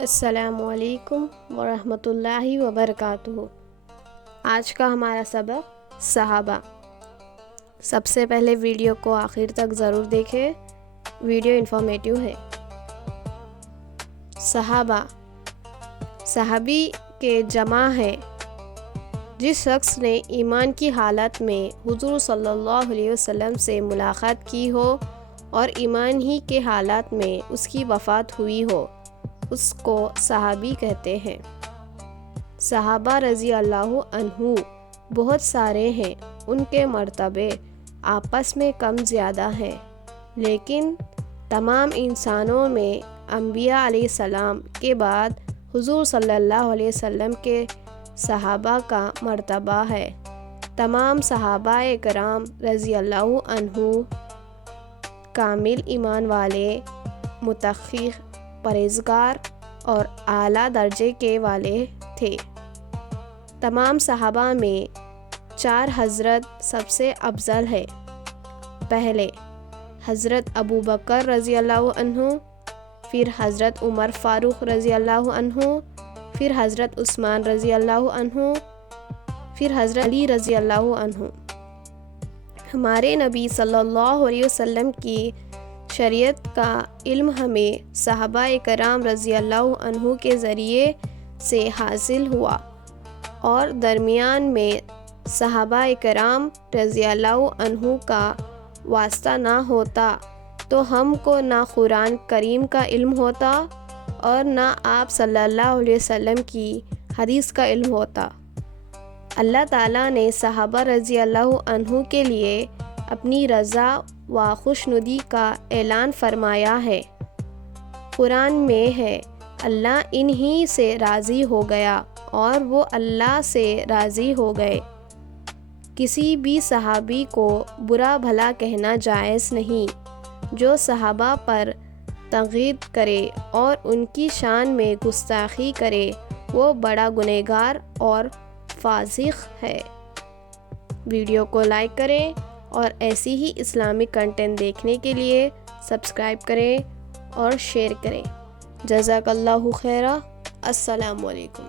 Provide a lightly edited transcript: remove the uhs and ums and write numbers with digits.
السلام علیکم ورحمۃ اللہ وبرکاتہ۔ آج کا ہمارا سبق صحابہ۔ سب سے پہلے ویڈیو کو آخر تک ضرور دیکھیں، ویڈیو انفارمیٹیو ہے۔ صحابہ صحابی کے جمع ہے جس شخص نے ایمان کی حالت میں حضور صلی اللہ علیہ وسلم سے ملاقات کی ہو اور ایمان ہی کے حالات میں اس کی وفات ہوئی ہو، اس کو صحابی کہتے ہیں۔ صحابہ رضی اللہ عنہ بہت سارے ہیں، ان کے مرتبے آپس میں کم زیادہ ہیں، لیکن تمام انسانوں میں انبیاء علیہ السلام کے بعد حضور صلی اللہ علیہ وسلم کے صحابہ کا مرتبہ ہے۔ تمام صحابہ کرام رضی اللہ عنہ کامل ایمان والے، متقی، پرہیزگار اور اعلیٰ درجے کے والے تھے۔ تمام صحابہ میں 4 حضرت سب سے افضل ہے۔ پہلے حضرت ابو بکر رضی اللہ عنہ، پھر حضرت عمر فاروق رضی اللہ عنہ، پھر حضرت عثمان رضی اللہ عنہ، پھر حضرت علی رضی اللہ عنہ۔ ہمارے نبی صلی اللہ علیہ وسلم کی شریعت کا علم ہمیں صحابہ کرام رضی اللہ عنہ کے ذریعے سے حاصل ہوا، اور درمیان میں صحابہ کرام رضی اللہ عنہ کا واسطہ نہ ہوتا تو ہم کو نہ قرآن کریم کا علم ہوتا اور نہ آپ صلی اللہ علیہ وسلم کی حدیث کا علم ہوتا۔ اللہ تعالیٰ نے صحابہ رضی اللہ عنہ کے لیے اپنی رضا و خوشنودی کا اعلان فرمایا ہے۔ قرآن میں ہے، اللہ انہی سے راضی ہو گیا اور وہ اللہ سے راضی ہو گئے۔ کسی بھی صحابی کو برا بھلا کہنا جائز نہیں۔ جو صحابہ پر تنقید کرے اور ان کی شان میں گستاخی کرے وہ بڑا گنہگار اور فاسق ہے۔ ویڈیو کو لائک کریں اور ایسی ہی اسلامک کنٹینٹ دیکھنے کے لیے سبسکرائب کریں اور شیئر کریں۔ جزاک اللہ خیرہ۔ السلام علیکم۔